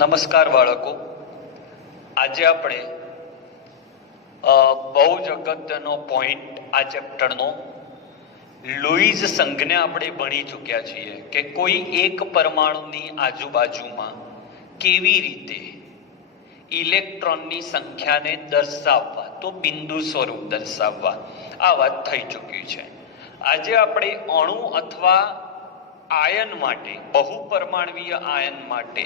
નમસ્કાર બાળકો, આજે આપણે બહુ જ અગત્યનો પોઈન્ટ આ ચેપ્ટરનો લુઈઝ સંઘને આપણે ભણી ચૂક્યા છીએ કે કોઈ એક પરમાણુની આજુબાજુમાં કેવી રીતે ઇલેક્ટ્રોનની સંખ્યાને દર્શાવવા, તો બિંદુ સ્વરૂપ દર્શાવવા, આ વાત થઈ ચૂકી છે. આજે આપણે અણુ અથવા આયન માટે, બહુપરમાણવીય આયન માટે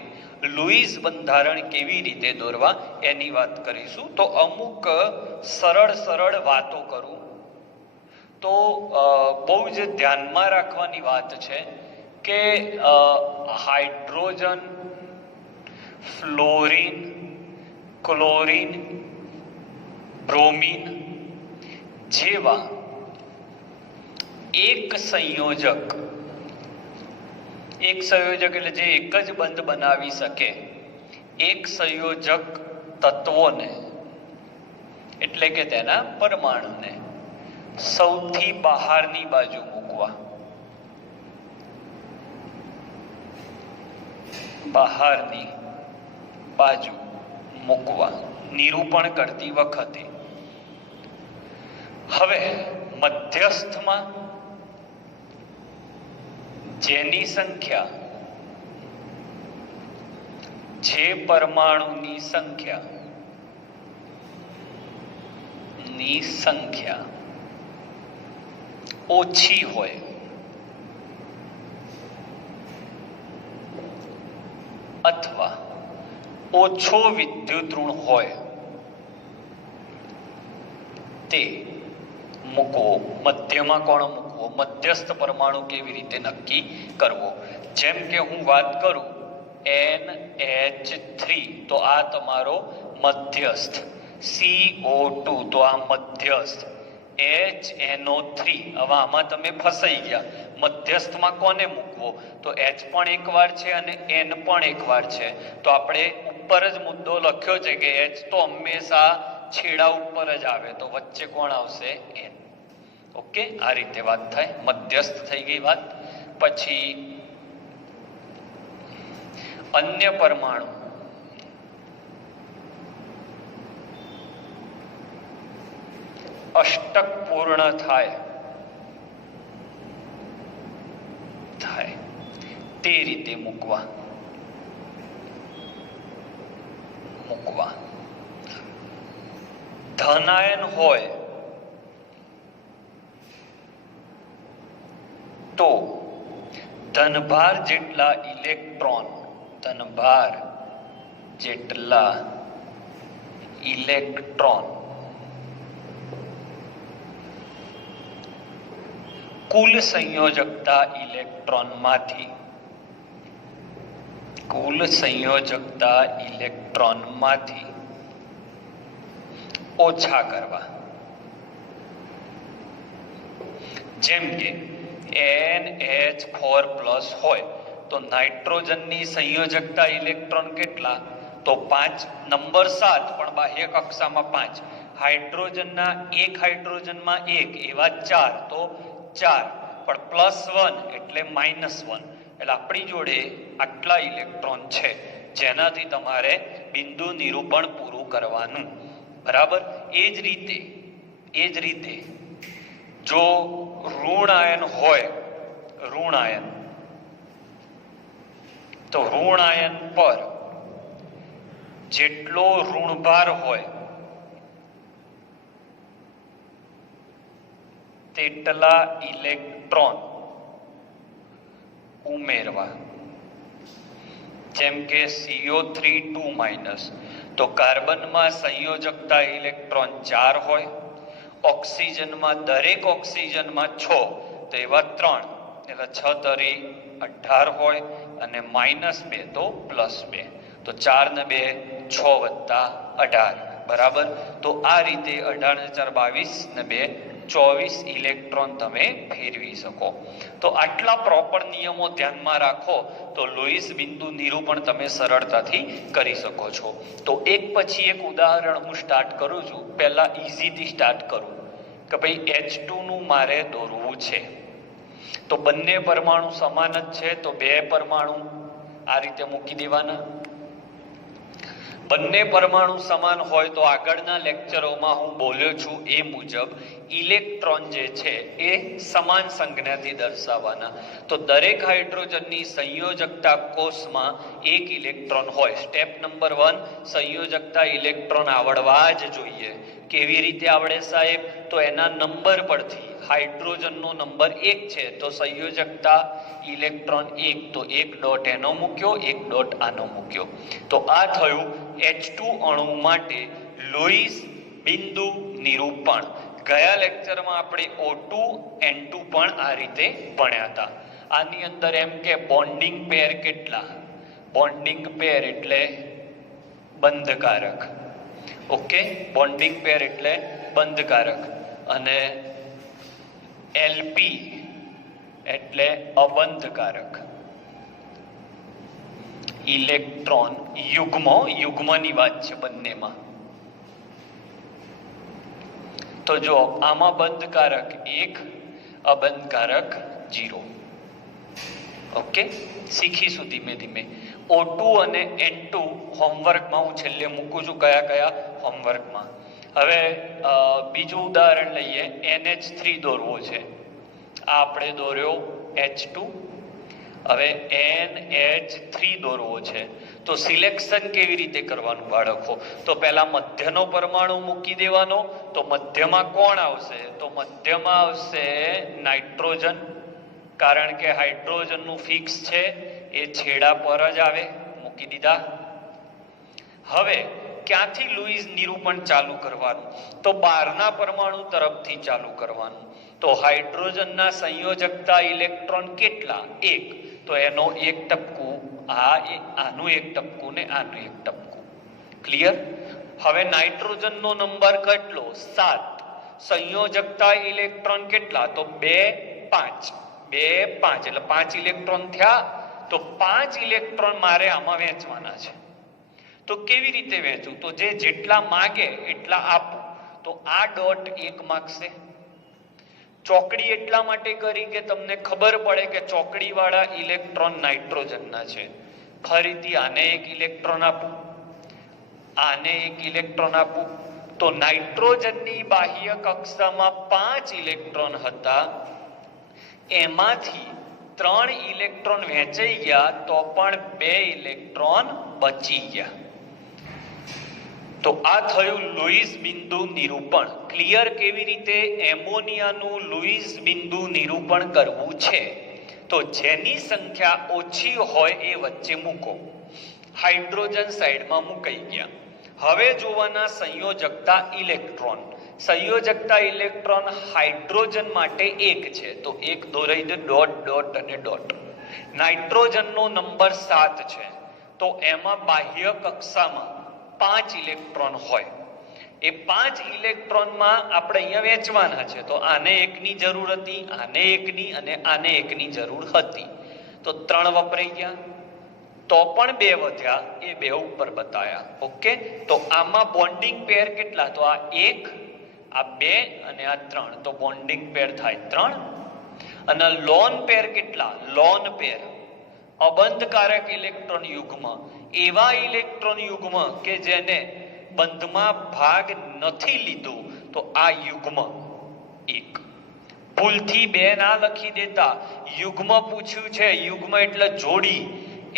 લુઈઝ બંધારણ કેવી રીતે દોરવા એની વાત કરીશું. તો અમુક સરળ વાતો કરું તો બહુ જ ધ્યાનમાં રાખવાની વાત છે કે હાઇડ્રોજન, ફ્લોરિન, ક્લોરિન, બ્રોમિન જેવા એક સંયોજક એટલે જે એક જ બંધ બનાવી શકે એક સંયોજક તત્વોને, એટલે કે તેના પરમાણુને સૌથી બહારની બાજુ મૂકવા. બહારની બાજુ મૂકવા નિરૂપણ કરતી વખતે. હવે મધ્યસ્થમાં જેની સંખ્યા, જે પરમાણુની સંખ્યા ઓછી હોય અથવા ઓછો વિદ્યુત ઋણ હોય તે મૂકવો. મધ્યમાં કોણ મૂકવો? મધ્યસ્થ પરમાણુ કેવી રીતે નક્કી કરવો? જેમ કે હું વાત કરું NH3, તો આ તમારો મધ્યસ્થ. CO2, તો આ મધ્યસ્થ. HNO3, હવે આમાં તમે ફસાઈ ગયા. મધ્યસ્થમાં કોને મૂકવો? તો H પણ એક વાર છે અને N પણ એક વાર છે. તો આપણે ઉપર જ મુદ્દો લખ્યો છે કે H તો હંમેશા છેડા ઉપર જ આવે, તો વચ્ચે કોણ આવશે? N. ઓકે, આ રીતે વાત થાય. મધ્યસ્થ થઈ ગઈ વાત. પછી અન્ય પરમાણુ અષ્ટક પૂર્ણ થાય તે રીતે મૂકવા. ધનાયન હોય તો ધનભાર જેટલા ઇલેક્ટ્રોન કુલ સંયોજકતા ઇલેક્ટ્રોનમાંથી ઓછા કરવા. જેમ કે NH4+ હોય તો નાઇટ્રોજનની સંયોજકતા ઇલેક્ટ્રોન કેટલા? તો 5, નંબર 7, પણ બાહ્ય કક્ષામાં 5. હાઇડ્રોજનના એક હાઇડ્રોજનમાં 1, એવા 4, તો 4, પણ +1 એટલે -1. એટલે આપણી જોડે આટલા ઇલેક્ટ્રોન છે જેનાથી તમારે બિંદુ નિરૂપણ પૂરું કરવાનું. બરાબર. એ જ રીતે જો ઋણ આયન હોય, તો ઋણ આયન પર જેટલો ઋણભાર હોય તેટલા ઇલેક્ટ્રોન ઉમેરવા. જેમ કે CO3 તો કાર્બનમાં સંયોજકતા ઇલેક્ટ્રોન 4 હોય, ઓક્સિજનમાં દરેક ઓક્સિજનમાં 6, તો એવા 3, એટલે 6 તરી 18 હોય, અને -2 તો +2, તો 4 ને 2 6 વત્તા 18. બરાબર. તો આ રીતે 18 ને 4 22 ને 2 24 ઇલેક્ટ્રોન તમે ફેરવી શકો. તો આટલા પ્રોપર નિયમો ધ્યાનમાં રાખો તો લુઈસ બિંદુ નિરૂપણ તમે સરળતાથી કરી શકો છો. તો એક પછી એક ઉદાહરણ હું સ્ટાર્ટ કરું છું. પહેલા ઇઝીથી સ્ટાર્ટ કરું કે ભાઈ H2 નું મારે દોરવું છે. તો બંને પરમાણુ સમાન જ છે, તો 2 પરમાણુ આ રીતે મૂકી દેવાના. બંને પરમાણુ સમાન હોય તો આગળના લેક્ચરોમાં હું બોલ્યો છું એ મુજબ ઇલેક્ટ્રોન જે છે એ સમાન સંજ્ઞાથી દર્શાવવાના. તો દરેક હાઇડ્રોજનની સંયોજકતા કોષમાં એક ઇલેક્ટ્રોન હોય. સ્ટેપ નંબર 1, સંયોજકતા ઇલેક્ટ્રોન આવડવા જ જોઈએ. કેવી રીતે આવડે સાહેબ? તો એના નંબર પરથી. હાઇડ્રોજનનો નંબર 1 છે તો સંયોજકતા ઇલેક્ટ્રોન 1, તો 1 ડોટ એનો મૂક્યો, 1 ડોટ આનો મૂક્યો. તો આ થયું H2 અણુ માટે લુઈસ બિંદુ નિરૂપણ. ગયા લેક્ચરમાં આપણે O2 N2 પણ આ રીતે ભણ્યા હતા. આની અંદર એમ કે બોન્ડિંગ પેર કેટલા? બોન્ડિંગ પેર એટલે બંધકારક. ઓકે, બોન્ડિંગ પેર એટલે બંધકારક. અને એલપી એટલે અબંધકારક. ઇલેક્ટ્રોન યુગ્મની વાત છે બંનેમાં. તો જો આમાં બંધકારક 1, અબંધકારક 0. ઓકે, શીખીશું ધીમે ધીમે. O2 અને N2 હોમવર્કમાં હું છેલ્લે મૂકું છું. કયા હોમવર્કમાં. હવે બીજું ઉદાહરણ લઈએ. NH3 દોરવો છે. આ આપણે દોર્યો H2. હવે NH3 દોરવો છે. તો સિલેક્શન કેવી રીતે કરવાનું બાળકો? તો પહેલા મધ્યનો પરમાણુ મૂકી દેવાનો. તો મધ્યમાં કોણ આવશે? તો મધ્યમાં આવશે નાઇટ્રોજન, કારણ કે હાઇડ્રોજનનું ફિક્સ છે એ છેડા પર જ આવે. મૂકી દીધા. હવે ક્યાંથી લુઈસ નિરૂપણ ચાલુ કરવાનું? તો બહારના પરમાણુ તરફથી ચાલુ કરવાનું. તો હાઇડ્રોજનના સંયોજકતા ઇલેક્ટ્રોન કેટલા? 1. તો એનો એક ટપકું, આનું એક ટપકું ને આનું એક ટપકું. ક્લિયર? હવે નાઇટ્રોજનનો નંબર કેટલો? 7. સંયોજકતા ઇલેક્ટ્રોન કેટલા? તો 2, 5. 2, 5 એટલે 5 ઇલેક્ટ્રોન થયા. તો 5 ઇલેક્ટ્રોન મારે આમાં વહેંચવાના છે. તો કેવી રીતે વહેંચું? તો જેટલા માગે એટલા આપું. તો આ ડોટ 1 માગશે. ચોકડી એટલા માટે કરી કે તમને ખબર પડે કે ચોકડી વાળા ઇલેક્ટ્રોન નાઇટ્રોજનના છે. ફરીથી આને એક ઇલેક્ટ્રોન આપું, આને એક ઇલેક્ટ્રોન આપું. તો નાઇટ્રોજનની બાહ્ય કક્ષામાં 5 ઇલેક્ટ્રોન હતા, એમાંથી 3 ઇલેક્ટ્રોન વહેંચાઈ ગયા, તો પણ 2 ઇલેક્ટ્રોન બચી ગયા. તો આ થયું લુઈસ બિંદુ નિરૂપણ. ક્લિયર? કેવી રીતે એમોનિયાનું લુઈસ બિંદુ નિરૂપણ કરવું છે? તો જેની સંખ્યા ઓછી હોય એ વચ્ચે મૂકો. હાઇડ્રોજન સાઈડમાં મુકાઈ ગયા. હવે જોવાના સંયોજકતા ઇલેક્ટ્રોન. સંયોજકતા ઇલેક્ટ્રોન હાઇડ્રોજન માટે 1 છે, તો 1 દોરાઈ દે. ડોટ ડોટ અને ડોટ. નાઇટ્રોજનનો નંબર 7 છે, તો એમાં બાહ્ય કક્ષામાં 5 ઇલેક્ટ્રોન હોય. એ 5 ઇલેક્ટ્રોનમાં આપણે અહીંયા વેચવાના છે. તો આને 1ની જરૂર હતી, આને 1ની અને આને 1ની જરૂર હતી. તો 3 વપરાઈ ગયા. તો પણ 2 વધ્યા, એ 2 ઉપર બતાયા. ઓકે, તો આમાં બોન્ડિંગ પેર કેટલા? તો આ 1, આ 2 અને આ 3. તો બોન્ડિંગ પેર થાય 3. અને લોન પેર કેટલા? લોન પેર અબંધકારક ઇલેક્ટ્રોન યુગ્મ. એવા ઇલેક્ટ્રોન યુગ્મ કે જેને બંધમાં ભાગ નથી લીધો, તો આ યુગ્મ 1. ભૂલથી 2 ના લખી દેતા. યુગ્મ પૂછ્યું છે, યુગ્મ એટલે જોડી.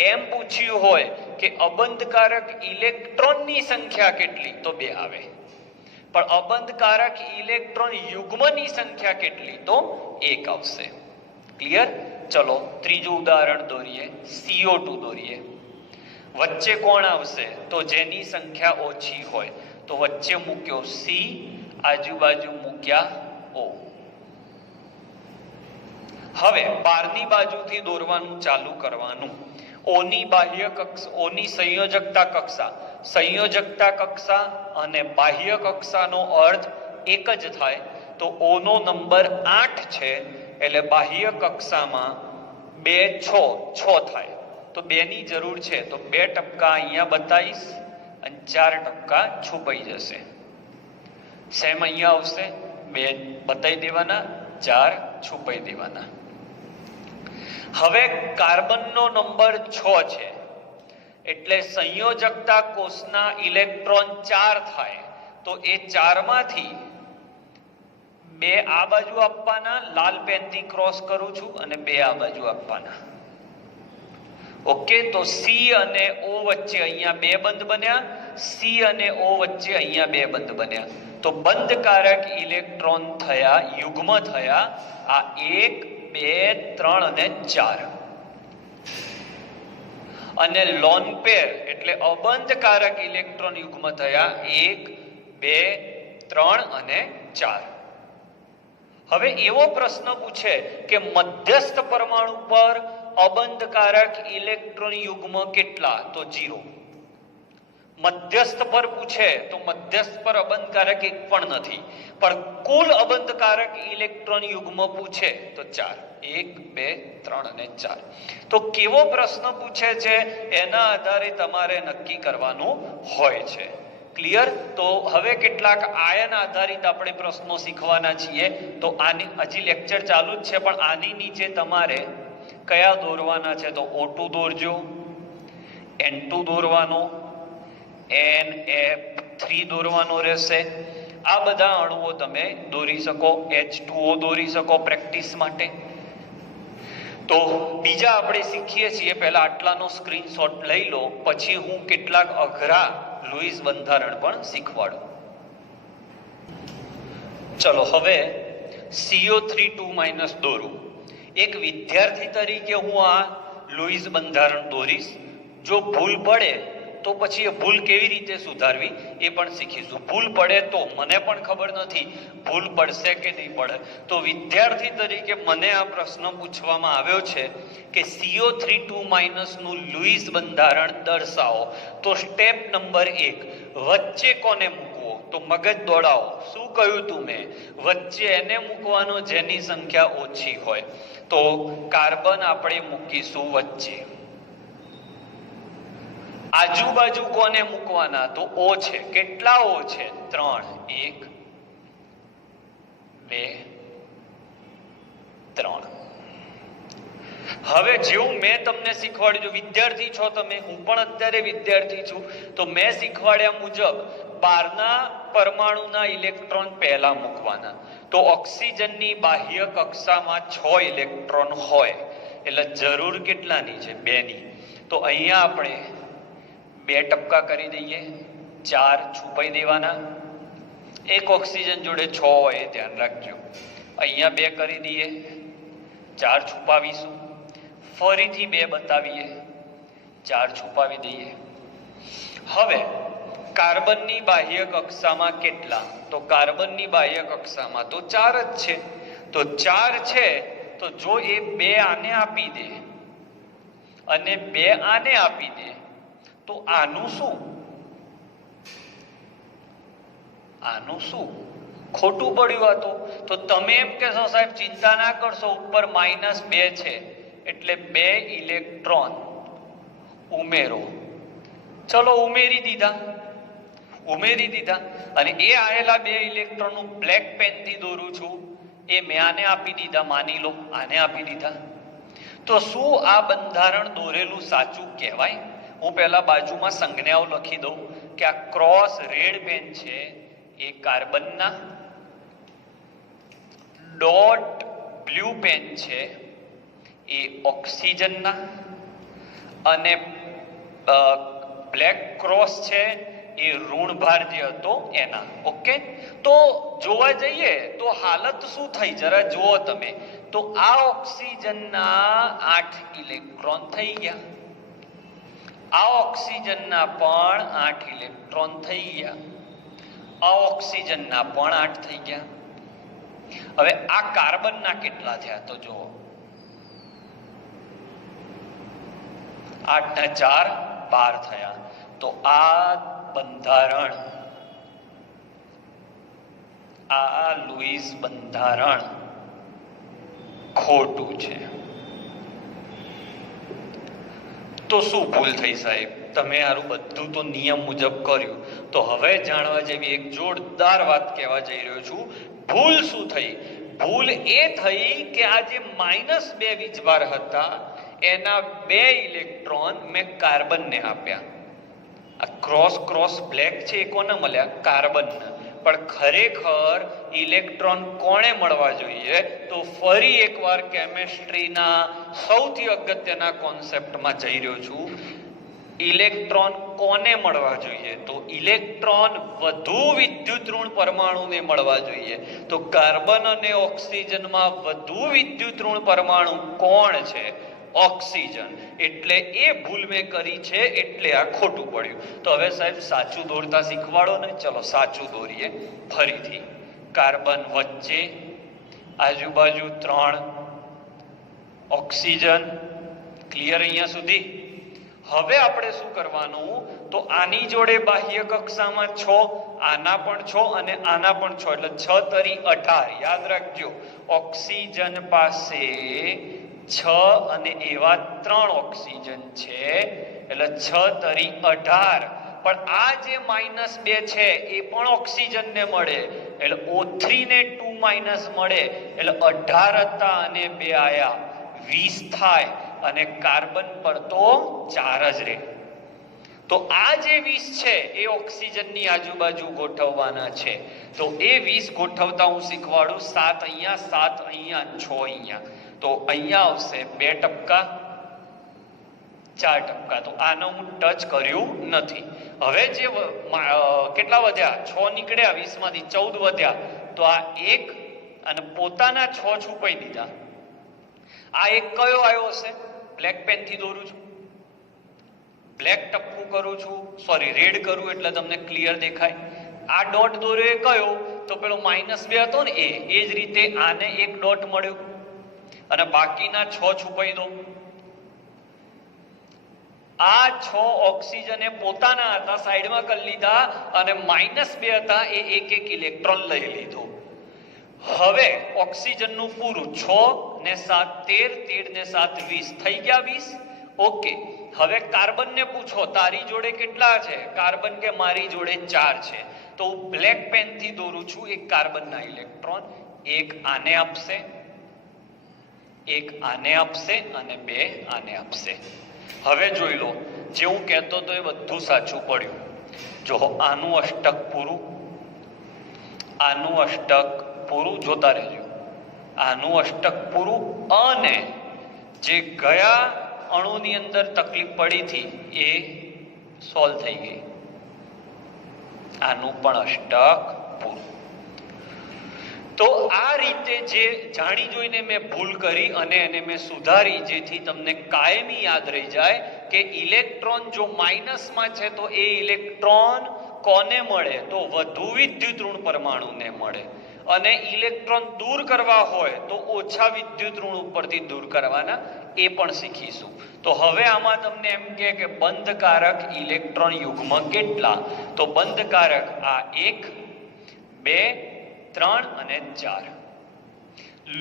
એમ પૂછ્યું હોય કે અબંધકારક ઇલેક્ટ્રોનની સંખ્યા કેટલી, તો 2 આવે. પણ અબંધકારક ઇલેક્ટ્રોન યુગ્મની સંખ્યા કેટલી, તો 1 આવશે. ક્લિયર? ચલો ત્રીજું ઉદાહરણ દોરીએ. CO2 દોરીએ. વચ્ચે કોણ આવશે? તો જેની સંખ્યા ઓછી હોય. તો વચ્ચે મૂક્યો C, આજુબાજુ મૂક્યા O. હવે બહારની બાજુથી દોરવાનું ચાલુ કરવાનું. ઓની બાહ્ય કક્ષા, ઓની સંયોજકતા કક્ષા અને બાહ્ય કક્ષાનો અર્થ એક જ થાય. તો ઓનો નંબર 8 છે, એટલે બાહ્ય કક્ષામાં 2, 6 થાય. તો 2 ની જરૂર છે, તો 2 ટપકા અહીંયા બતાવીશ અને 4 ટપકા છુપાઈ જશે. સેમ અહીંયા આવશે, 2 બતાવી દેવાના, 4 છુપાઈ દેવાના. હવે કાર્બનનો નંબર 6 છે, એટલે સંયોજકતા કોષના ઇલેક્ટ્રોન 4 થાય, તો એ 4 માંથી 2 આ બાજુ આપવાના, લાલ પેનથી ક્રોસ કરું છું, અને 2 આ બાજુ આપવાના. ઓકે, તો સી અને ઓ વચ્ચે અહીંયા 2 બંધ બન્યા, સી અને ઓ વચ્ચે અહીંયા 2 બંધ બન્યા, તો બંધકારક ઇલેક્ટ્રોન થયા, યુગ્મ થયા આ 1, 2, 3 અને 4. અને લોન પેર એટલે અબંધકારક ઇલેક્ટ્રોન યુગ્મ થયા 1, 2, 3 અને 4. હવે એવો પ્રશ્ન પૂછે કે મધ્યસ્થ પરમાણુ પર અબંધકારક ઇલેક્ટ્રોન યુગ્મ કેટલા? તો 0. મધ્યસ્થ પર પૂછે તો મધ્યસ્થ પર અબંધકારક એક પણ નથી, પણ કુલ અબંધકારક ઇલેક્ટ્રોન યુગ્મ પૂછે તો 4. 1, 2, 3 અને 4. તો કેવો પ્રશ્ન પૂછે છે એના આધારે તમારે નક્કી કરવાનું હોય છે. ક્લિયર? તો હવે કેટલાક આયન આધારિત આપણે પ્રશ્નો શીખવાના છીએ. તો આની હજી લેક્ચર ચાલુ જ છે, પણ આની નીચે તમારે કયા દોરવાના છે? તો O2 દોરજો, N2 દોરવાનો, NF3 દોરવાનો રહેશે. આ બધા અણુઓ તમે દોરી શકો, H2O દોરી શકો પ્રેક્ટિસ માટે. તો બીજા આપણે શીખીએ છીએ, પહેલા આટલાનો સ્ક્રીનશોટ લઈ લો, પછી હું કેટલાક અઘરા લુઈસ બંધારણ પણ શીખવાડું. ચલો હવે CO3 2- દોરું. એક વિદ્યાર્થી તરીકે હું આ લુઈસ બંધારણ દોરીશ. જો ભૂલ પડે તો પછી એ ભૂલ કેવી રીતે સુધારવી એ પણ શીખીશું. ભૂલ પડે તો મને પણ ખબર નથી ભૂલ પડશે કે નહીં પડે. તો વિદ્યાર્થી તરીકે મને આ પ્રશ્ન પૂછવામાં આવ્યો છે કે CO3 2- નું લુઈસ બંધારણ દર્શાવો. તો સ્ટેપ નંબર 1, વચ્ચે કોને મૂકવો? તો મગજ દોડાવો. શું કહ્યું તું મેં? વચ્ચે એને મૂકવાનો જેની સંખ્યા ઓછી હોય. તો કાર્બન આપણે મૂકીશું વચ્ચે. આજુબાજુ કોને મૂકવાના? તો O છે. કેટલા O છે? 3. 1, 2, 3. હવે જેવું મેં તમને શીખવાડ્યું, વિદ્યાર્થી છો તમે, હું પણ અત્યારે વિદ્યાર્થી છું, તો મેં શીખવાડ્યા મુજબ બહારના પરમાણુના ઇલેક્ટ્રોન પહેલા મૂકવાના. તો ઓક્સિજનની બાહ્ય કક્ષામાં 6 ઇલેક્ટ્રોન હોય, એટલે જરૂર કેટલાની છે? 2ની. તો અહીંયા આપણે 2 ટપકા કરી દઈએ, 4 છુપાઈ દેવાના. એક ઓક્સિજન જોડે 6 હોય એ ધ્યાન રાખજો. અહીંયા 2 કરી દઈએ, 4 છુપાવીશું. ફરીથી 2 બતાવીએ, 4 છુપાવી દઈએ. હવે કાર્બનની બાહ્ય કક્ષામાં કેટલા? તો કાર્બનની બાહ્ય કક્ષામાં તો 4 જ છે. તો 4 છે, તો જો એ 2 આને આપી દે અને 2 આને આપી દે, તો આનું શું? આનું શું? ખોટું પડ્યું આ તો તમે એમ કહેશો સાહેબ ચિંતા ના કરશો, ઉપર -2 છે એટલે 2 ઇલેક્ટ્રોન ઉમેરો. ચલો ઉમેરી દીધા. અને એ આયેલા 2 ઇલેક્ટ્રોન હું બ્લેક પેનથી દોરું છું. એ મેં આને આપી દીધા, માની લો આને આપી દીધા. તો શું આ બંધારણ દોરેલું સાચું કહેવાય? હું પહેલા બાજુમાં સંજ્ઞાઓ લખી દઉં કે આ ક્રોસ રેડ પેન છે એ કાર્બનના, ડોટ બ્લુ પેન છે એ ઓક્સિજનના, અને બ્લેક ક્રોસ છે એ ઋણભાર જે હતો એના. ઓકે, તો જોવા જઈએ તો હાલત શું થઈ જરા જુઓ તમે. તો આ ઓક્સિજનના 8 ઇલેક્ટ્રોન થઈ ગયા, આ ઓક્સિજનના પણ 8 ઇલેક્ટ્રોન થઈ ગયા, આ ઓક્સિજનના પણ 8 થઈ ગયા. હવે આ કાર્બનના કેટલા થયા? તો જુઓ 8 ને 4 12 થયા. તો આ બંધારણ, આ લુઈસ બંધારણ ખોટું છે. તો શું ભૂલ થઈ સાહેબ? તમે આરું બધું તો નિયમ મુજબ કર્યું. તો હવે જાણવા જેવી એક જોરદાર વાત કહેવા જઈ રહ્યો છું. ભૂલ શું થઈ? ભૂલ એ થઈ કે આ જે -2 વીજભાર હતા એના 2 ઇલેક્ટ્રોન મેં કાર્બનને આપ્યા. આ ક્રોસ બ્લેક છે એ કોને મળ્યા? કાર્બનને. પણ ખરેખર ઇલેક્ટ્રોન કોણે મળવા જોઈએ? તો ફરી એકવાર કેમેસ્ટ્રીના સૌથી અગત્યના કોન્સેપ્ટમાં જઈ રહ્યો છું. ઇલેક્ટ્રોન કોને મળવા જોઈએ? તો ઇલેક્ટ્રોન વધુ વિદ્યુત ઋણ પરમાણુને મળવા જોઈએ. તો કાર્બન અને ઓક્સિજનમાં વધુ વિદ્યુત ઋણ પરમાણુ કોણ છે? ઓક્સિજન. એટલે એ ભૂલ મેં કરી છે, એટલે આ ખોટું પડ્યું. તો હવે સાહેબ સાચું દોરતા શીખવાડો ને. ચલો સાચું દોરીએ ફરીથી. કાર્બન વચ્ચે, આજુબાજુ 3 ઓક્સિજન. ક્લિયર અહીંયા સુધી? હવે આપણે શું કરવાનું? તો આની જોડે બાહ્ય કક્ષામાં 6, આના પણ 6 અને આના પણ 6, એટલે 6 તરી 18. યાદ રાખજો, ઓક્સિજન પાસે 6 અને એવા 3 ઓક્સિજન છે, એટલે 6 તરી 18. પણ આ જે -2 છે એ પણ ઓક્સિજનને મળે, એટલે O3 ને 2 મળે, એટલે 18 હતા અને 2 આયા 20 થાય. અને કાર્બન પર તો 4 જ રહે. તો આ જે 20 છે એ ઓક્સિજનની આજુબાજુ ગોઠવવાના છે. તો એ 20 ગોઠવતા હું શીખવાડું. 7 અહીંયા, 7 અહીંયા, 6 અહીંયા. તો અહીંયા આવશે 2 ટપકા, 4 ટપકા. તો આને હું ટચ કર્યું નથી. હવે જે કેટલા વધ્યા? 6 નીકળ્યા, 20 માંથી 14 વધ્યા. તો આ 1 અને પોતાના 6 છુપાઈ દીધા. આ એક કયો આવ્યો હશે? બ્લેક પેન થી દોરું છું, બ્લેક ટપકું કરું છું, સોરી રેડ કરું એટલે તમને ક્લિયર દેખાય. આ ડોટ દોર્યો એ કયો? તો પેલો -2 હતો ને એ જ રીતે આને એક ડોટ મળ્યો અને બાકીના 6 છુપાઈ દો. આ 6 ઓક્સિજને પોતાના હતા, સાઈડમાં કરી લીધા, અને -2 હતા એ એક ઇલેક્ટ્રોન લઈ લીધો. હવે ઓક્સિજનનું પૂરું. 6 ને 7 13, 13 ને 7 20 થઈ ગયા 20. ઓકે. હવે કાર્બનને પૂછો તારી જોડે કેટલા છે? કાર્બન કે મારી જોડે 4 છે. તો બ્લેક પેન થી દોરું છું. એક કાર્બનના ઇલેક્ટ્રોન, એક આને આપશે, એક આને આપશે અને 2 આને આપશે. હવે જોઈ લો, જે હું કહેતો તો એ બધું સાચું પડ્યું. જો આનું અષ્ટક પૂરું, આનું અષ્ટક પૂરું, જોતા રહેજો. આનું અષ્ટક પૂરું અને જે ગયા અણુની અંદર તકલીફ પડી હતી એ સોલ્વ થઈ ગઈ. આનું પણ અષ્ટક પૂરું. તો આ રીતે જે જાણી જોઈને મેં ભૂલ કરી અને એને મેં સુધારી, જેથી તમને કાયમી યાદ રહી જાય કે ઇલેક્ટ્રોન જો માઇનસમાં છે તો એ ઇલેક્ટ્રોન કોને મળે? તો વધુ વિદ્યુત ઋણ પરમાણુને મળે. અને ઇલેક્ટ્રોન દૂર કરવા હોય તો ઓછા વિદ્યુત ઋણ ઉપરથી દૂર કરવાના, એ પણ શીખીશું. તો હવે આમાં તમને એમ કે બંધકારક ઇલેક્ટ્રોન યુગ્મ કેટલા? તો બંધકારક આ 1, 2, 3 અને 4.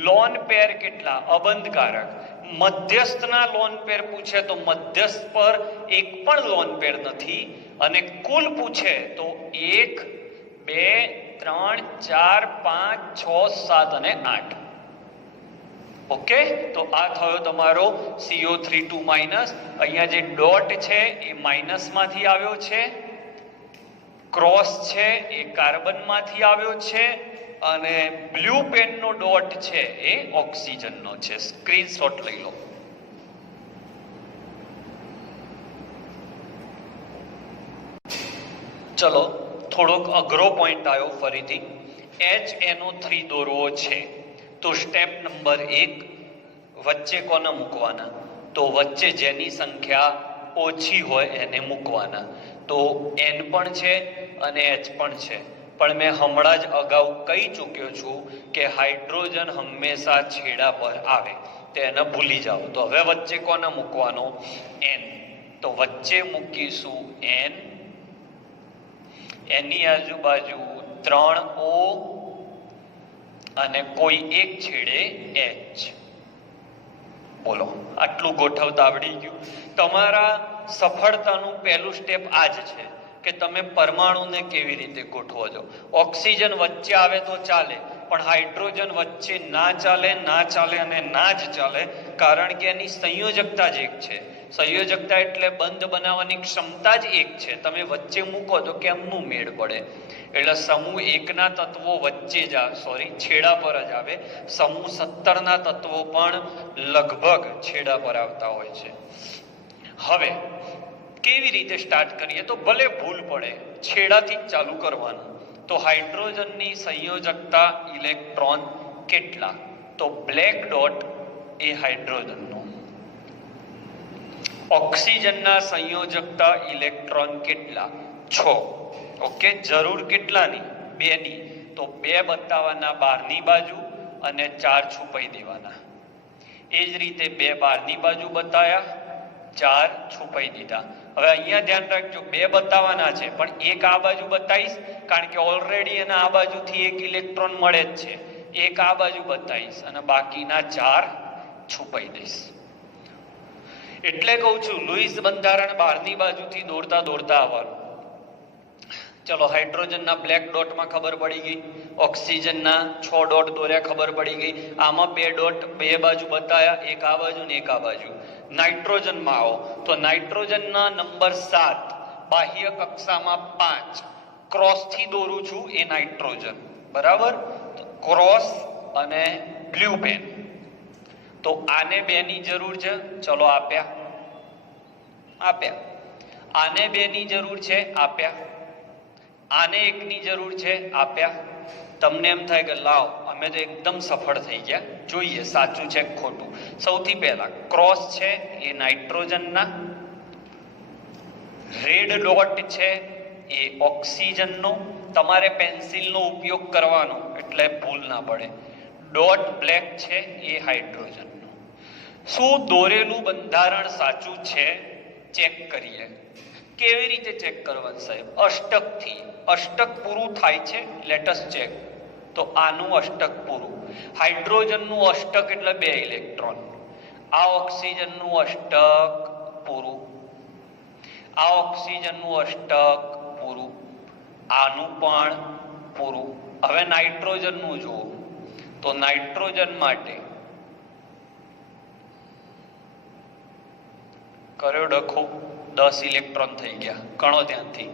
લોન પેર કેટલા? અબંધકારક. મધ્યસ્થના લોન પેર પૂછે તો મધ્યસ્થ પર એક પણ લોન પેર નથી. અને કુલ પૂછે તો 1, 2, 3, 4, 5, 6, 7 અને 8. ઓકે. તો આ થયો તમારો CO3 2-. અહીંયા જે ડોટ છે એ માઇનસ માંથી આવ્યો છે, ક્રોસ છે એ કાર્બન માંથી આવ્યો છે, અને બ્લુ પેન નો ડોટ છે એ ઓક્સિજન નો છે. સ્ક્રીનશોટ લઈ લો. ચલો, થોડોક અઘરો પોઈન્ટ આવ્યો ફરીથી. HNO3 દોરવો છે તો સ્ટેપ નંબર 1, વચ્ચે કોને મૂકવાના? તો વચ્ચે જેની સંખ્યા ઓછી હોય એને મૂકવાના. તો N પણ છે અને H પણ છે. પણ મેં હમણાં જ અગાઉ કહી ચૂક્યો છું કે હાઇડ્રોજન હંમેશા છેડા પર આવે, તો એને ભૂલી જાઓ. તો હવે વચ્ચે કોને મૂકવાનો? N. તો વચ્ચે મૂકીશું N. એની આજુબાજુ 3 O અને કોઈ એક છેડે H. બોલો, આટલું ગોઠવતા આવડી ગયું? તમારા સફળતાનું પહેલું સ્ટેપ આ જ છે કે તમે પરમાણુને કેવી રીતે ગોઠવો છો. ઓક્સિજન વચ્ચે આવે તો ચાલે, પણ હાઇડ્રોજન વચ્ચે ના ચાલે અને ના જ ચાલે, કારણ કે એની સંયોજકતા જ એક છે. સંયોજકતા એટલે બંધ બનાવવાની ક્ષમતા જ એક છે. તમે વચ્ચે મૂકો તો કેમનું મેળ પડે? એટલે સમૂહ 1 ના તત્વો વચ્ચે છેડા પર જ આવે. સમૂહ 17 ના તત્વો પણ લગભગ છેડા પર આવતા હોય છે. હવે કેવી રીતે સ્ટાર્ટ કરીએ? તો ભલે ભૂલ પડે, છેડાથી જ ચાલુ કરવાનું. તો હાઇડ્રોજનની સંયોજકતા ઇલેક્ટ્રોન કેટલા? તો બ્લેક ડોટ એ હાઇડ્રોજનનો. ઓક્સિજનના સંયોજકતા ઇલેક્ટ્રોન કેટલા? 6. ઓકે, જરૂર કેટલાની? 2 ની. તો 2 બતાવવાના બહારની બાજુ અને 4 છુપાઈ દેવાના. એ જ રીતે 2 બહારની બાજુ બતાવ્યા, 4 છુપાઈ દીધા. હવે અહીંયા ધ્યાન રાખજો, 2 બતાવવાના છે, પણ 1 આ બાજુ બતાવીશ, કારણ કે ઓલરેડી એને આ બાજુથી 1 ઇલેક્ટ્રોન મળે જ છે. 1 આ બાજુ બતાવીશ અને બાકીના 4 છુપાઈ દઈશ. એટલે કહું છું, લુઈસ બંધારણ બહારની બાજુથી દોરતા આવવાનું. ચલો, હાઇડ્રોજનના બ્લેક ડોટમાં ખબર પડી ગઈ, ઓક્સિજનના 6 ડોટ દોર્યા, ખબર પડી ગઈ. આમાં 2 ડોટ 2 બાજુ બતાવ્યા, 1 આ બાજુ ને 1 આ બાજુ. નાઇટ્રોજનમાં આવો તો નાઇટ્રોજનના નંબર 7, બાહ્ય કક્ષામાં 5, ક્રોસથી દોરું છું એ નાઇટ્રોજન, બરાબર? ક્રોસ અને બ્લુ પેન. તો આને 2 ની જરૂર છે, ચલો આપ્યા. આને 2 ની જરૂર છે, આપ્યા. આને 1 ની જરૂર છે, આપ્યા. તમને એમ થાય કે લાવ, અમે તો એકદમ સફળ થઈ ગયા. જોઈએ સાચું છે કે ખોટું. સૌથી પહેલા ક્રોસ છે એ નાઇટ્રોજનના, રેડ ડોટ છે એ ઓક્સિજનનો. તમારે પેન્સિલનો ઉપયોગ કરવાનો એટલે ભૂલ ના પડે. ડોટ બ્લેક છે એ હાઇડ્રોજનનો. શું દોરેલું બંધારણ સાચું છે? ચેક કરીએ. કેવી રીતે ચેક કરવાનું સાહેબ? અષ્ટકથી. અષ્ટક પૂરું થાય છે, લેટ અસ ચેક. તો આનું અષ્ટક પૂરું. હાઇડ્રોજનનું અષ્ટક એટલે 2 ઇલેક્ટ્રોન. આ ઓક્સિજનનું અષ્ટક પૂરું. આ ઓક્સિજનનું અષ્ટક પૂરું. આનું પણ પૂરું. હવે નાઇટ્રોજનનું જુઓ તો નાઇટ્રોજન માટે કર્યો ડખો, 10 ઇલેક્ટ્રોન થઈ ગયા. ગણો ધ્યાનથી,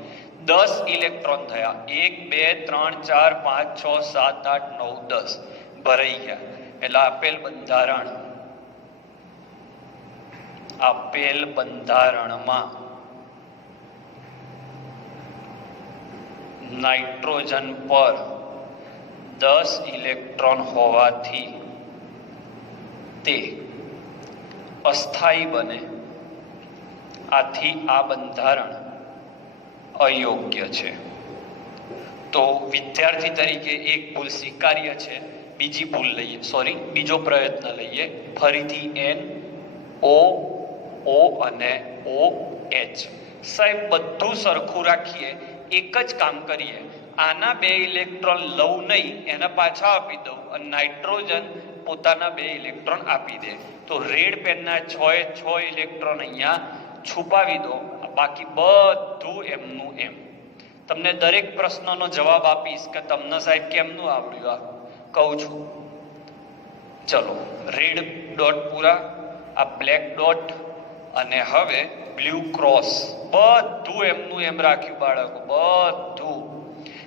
10 ઇલેક્ટ્રોન થયા. 1 2 3 4 5 6 7 8 9 10 ભરાઈ ગયા. એટલે આપેલ બંધારણમાં નાઇટ્રોજન પર 10 ઇલેક્ટ્રોન હોવાથી તે અસ્થાયી બને. આથી આ બંધારણ અયોગ્ય છે. તો વિદ્યાર્થી તરીકે એક ભૂલ સ્વીકાર્ય છે. બીજી ભૂલ લઈએ, બીજો પ્રયત્ન લઈએ. ફરીથી NO O અને OH. સાહેબ બધું સરખું રાખીએ, એક જ કામ કરીએ. આના 2 ઇલેક્ટ્રોન લઉં નહીં, એને પાછા આપી દઉં અને નાઇટ્રોજન પોતાના 2 ઇલેક્ટ્રોન આપી દે. તો રેડ પેનના 6 ઇલેક્ટ્રોન અહીંયા છુપાવી દો. બાકી બધું એમનું એમ. તમને દરેક પ્રશ્નનો જવાબ આપીશ કે તમને સાહેબ કેમનું આવડ્યું, આ કહું છું. ચલો, રેડ ડોટ પૂરા, આ બ્લેક ડોટ અને હવે બ્લુ ક્રોસ, બધું એમનું એમ રાખ્યું બાળકો, બધું.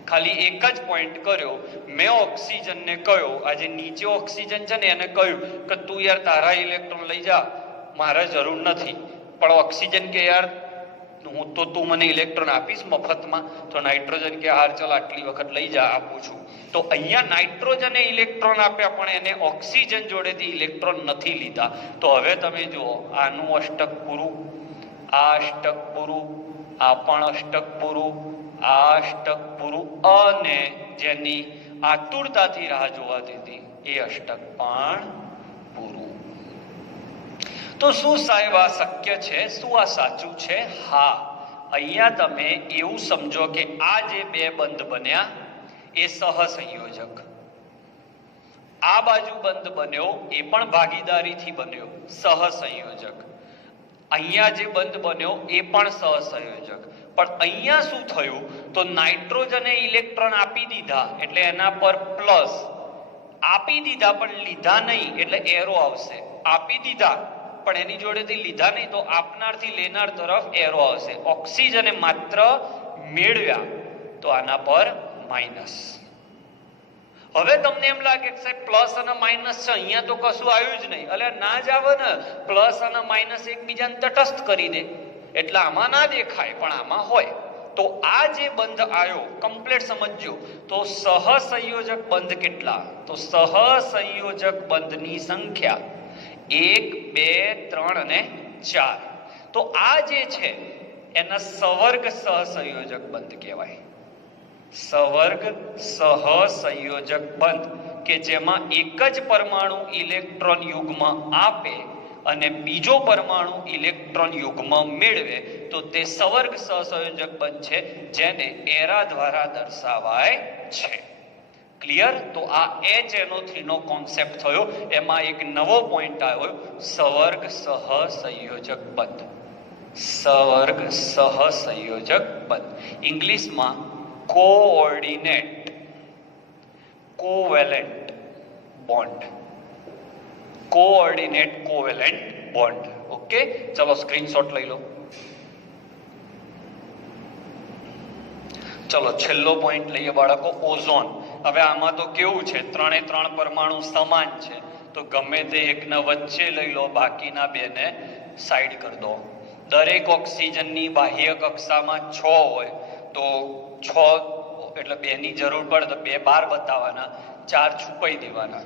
ખાલી એક જ પોઈન્ટ કર્યો, મેં ઓક્સિજનને કહ્યું, આજે નીચે ઓક્સિજન છે ને એને કહ્યું કે તું યાર તારા ઇલેક્ટ્રોન લઈ જા, મારે જરૂર નથી. પણ ઓક્સિજન કે યાર તું મને ઇલેક્ટ્રોન આપીશ મફતમાં? તો નાઇટ્રોજન કે હાર ચાલ આટલી વખત લઈ જા, આપું છું. તો અહીંયા નાઇટ્રોજને ઇલેક્ટ્રોન આપ્યા, પણ એને ઓક્સિજન જોડેથી ઇલેક્ટ્રોન નથી લીધા. તો હવે તમે જુઓ, આનું અષ્ટક પૂરું, આ અષ્ટક પૂરું, આ પણ અષ્ટક પૂરું, આ અષ્ટક પૂરું, અને જેની આતુરતાથી રાહ જોવાતી હતી એ અષ્ટક પણ પૂરું. તો શું સાહેબ આ શક્ય છે? શું આ સાચું છે? હા. અહીંયા તમે એવું સમજો કે આ જે 2 બંધ બન્યા એ સહસંયોજક. આ બાજુ બંધ બન્યો એ પણ ભાગીદારીથી બન્યો, સહસંયોજક. અહીંયા જે બંધ બન્યો એ પણ સહસંયોજક. પણ અહીંયા શું થયું? તો નાઇટ્રોજને ઇલેક્ટ્રોન આપી દીધા એટલે એના પર પ્લસ, આપી દીધા પણ લીધા નહીં એટલે એરો આવશે. આપી દીધા પણ એની જોડેથી લીધા નહીં તો આપનારથી લેનાર તરફ એરો આવશે. ઓક્સિજને માત્ર મેળવ્યા તો આના પર માઇનસ. હવે તમને એમ લાગે કે સાહેબ પ્લસ અને માઇનસ છે, અહીંયા તો કશું આવ્યું જ નહીં. એટલે ના જ આવે ને, પ્લસ અને માઇનસ એકબીજાને તટસ્થ કરી દે એટલે આમાં ના દેખાય પણ આમાં હોય. તો આ જે બંધ આવ્યો કમ્પ્લીટ સમજજો. તો સહસંયોજક બંધ કેટલા? તો સહસંયોજક બંધની સંખ્યા 1, 2, 3 અને 4. તો આ જે છે એના સવર્ગ સહસંયોજક બંધ કહેવાય. સવર્ગ સહસંયોજક બંધ કે જેમાં એક જ પરમાણુ ઇલેક્ટ્રોન યુગ્મ આપે અને બીજો પરમાણુ ઇલેક્ટ્રોન યુગ્મ મેળવે તો તે સવર્ગ સહસંયોજક બંધ છે, જેને એરા દ્વારા દર્શાવાય છે. ક્લિયર? તો આ HNO3 નો કોન્સેપ્ટ થયો. એમાં એક નવો પોઈન્ટ આવ્યો, સવર્ગ સહસંયોજક બંધ. સવર્ગ સહસંયોજક બંધ ઇંગ્લિશમાં coordinate covalent bond. Coordinate covalent bond. Okay, ચલો સ્ક્રીનશોટ લઈ લો. ચલો છેલ્લો પોઈન્ટ લઈએ બાળકો, ઓઝોન. હવે આમાં તો કેવું છે, 3 પરમાણુ સમાન છે તો ગમે તે એકના વચ્ચે લઈ લો, બાકીના બેને સાઈડ કરી દો. દરેક ઓક્સિજનની બાહ્ય કક્ષામાં 6 હોય તો 6 એટલે 2 ની જરૂર પડે તો 2 બહાર બતાવવાના, 4 છુપાઈ દેવાના.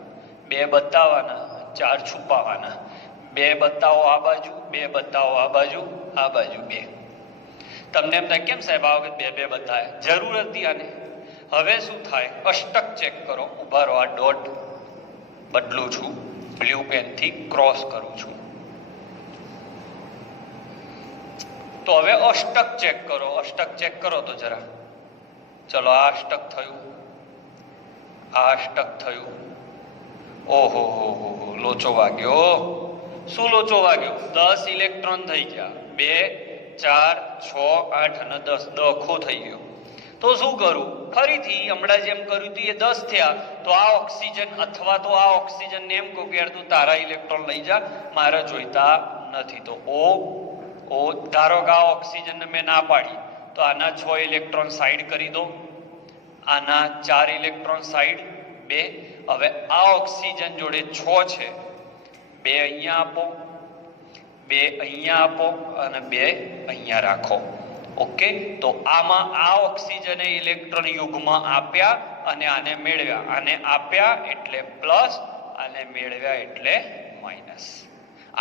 2 બતાવવાના, 4 છુપાવવાના. 2 બતાવો આ બાજુ, 2 બતાવો આ બાજુ, આ બાજુ 2. તમને એમ થાય કેમ સાહેબ આ વખત 2 બતાવે? જરૂર હતી આને. હવે શું થાય? અષ્ટક ચેક કરો. ઉભા રહો, આ ડોટ બદલું છું, બ્લુ પેનથી ક્રોસ કરું છું. તો હવે અષ્ટક ચેક કરો. અષ્ટક ચેક કરો તો જરા. ચલો આ અષ્ટક થયું, આ અષ્ટક થયું. ઓહો હો હો, લોચો વાગ્યો. શું લોચો વાગ્યો? 10 ઇલેક્ટ્રોન થઈ ગયા. 2, 4, 6, 8 અને 10 દખો થઈ ગયો. તો શું કરું? ફરીથી હમણાં જેમ કર્યું હતું એ 10 થયા તો આ ઓક્સિજન અથવા તો આ ઓક્સિજનને એમ કહું કે યાર તું તારા ઇલેક્ટ્રોન લઈ જા, મારે જોઈતા નથી. તો ઓ ધારો કે આ ઓક્સિજનને મેં ના પાડી તો આના 6 ઇલેક્ટ્રોન સાઈડ કરી દો, આના 4 ઇલેક્ટ્રોન સાઈડ, 2. હવે આ ઓક્સિજન જોડે 6 છે, 2 અહીંયા આપો, 2 અહીંયા આપો અને 2 અહીંયા રાખો. ઓકે, તો આમાં આ ઓક્સિજને ઇલેક્ટ્રોન યુગ્મ આપ્યા અને આને મેળવ્યા. આને આપ્યા એટલે પ્લસ, આને મેળવ્યા એટલે માઇનસ.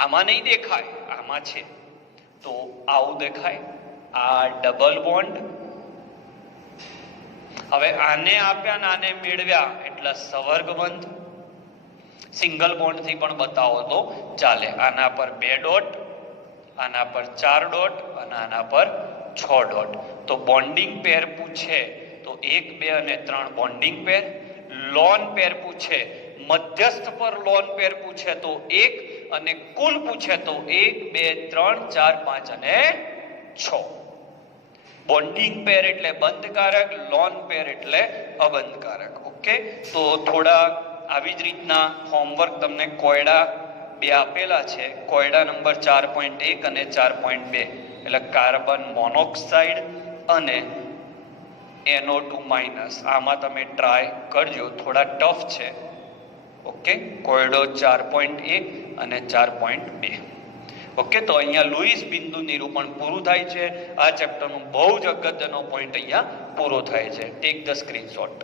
આમાં નહીં દેખાય, આમાં છે તો આવું દેખાય. આ ડબલ બોન્ડ. હવે આને આપ્યા ને આને મેળવ્યા એટલે સવર્ગ બંધ. સિંગલ બોન્ડ થી પણ બતાવો તો ચાલે. આના પર 2 ડોટ, આના પર 4 ડોટ અને આના પર 6 ડોટ. તો બોન્ડિંગ પેર પૂછે તો 1, 2 અને 3 બોન્ડિંગ પેર. લોન પેર પૂછે, મધ્યસ્થ પર લોન પેર પૂછે તો 1 અને કુલ પૂછે તો 1, 2, 3, 4, 5 અને 6. બોન્ડિંગ પેર એટલે બંધકારક, લોન પેર એટલે અબંધકારક. ઓકે, તો થોડા આવી જ રીતના હોમવર્ક તમને કોયડા 2 આપેલા છે. કોયડા નંબર 4.1 અને 4.2 એટલે કાર્બન મોનોક્સાઇડ અને NO2-. આમાં તમે ટ્રાય કરજો, થોડા ટફ છે. ઓકે, કોયડો 4.1 અને 4.2. ઓકે, તો અહીંયા લુઈસ બિંદુ નિરૂપણ પૂરું થાય છે. આ ચેપ્ટરનો બહુ જ અગત્યનો પોઈન્ટ અહીંયા પૂરો થાય છે. Take the screenshot.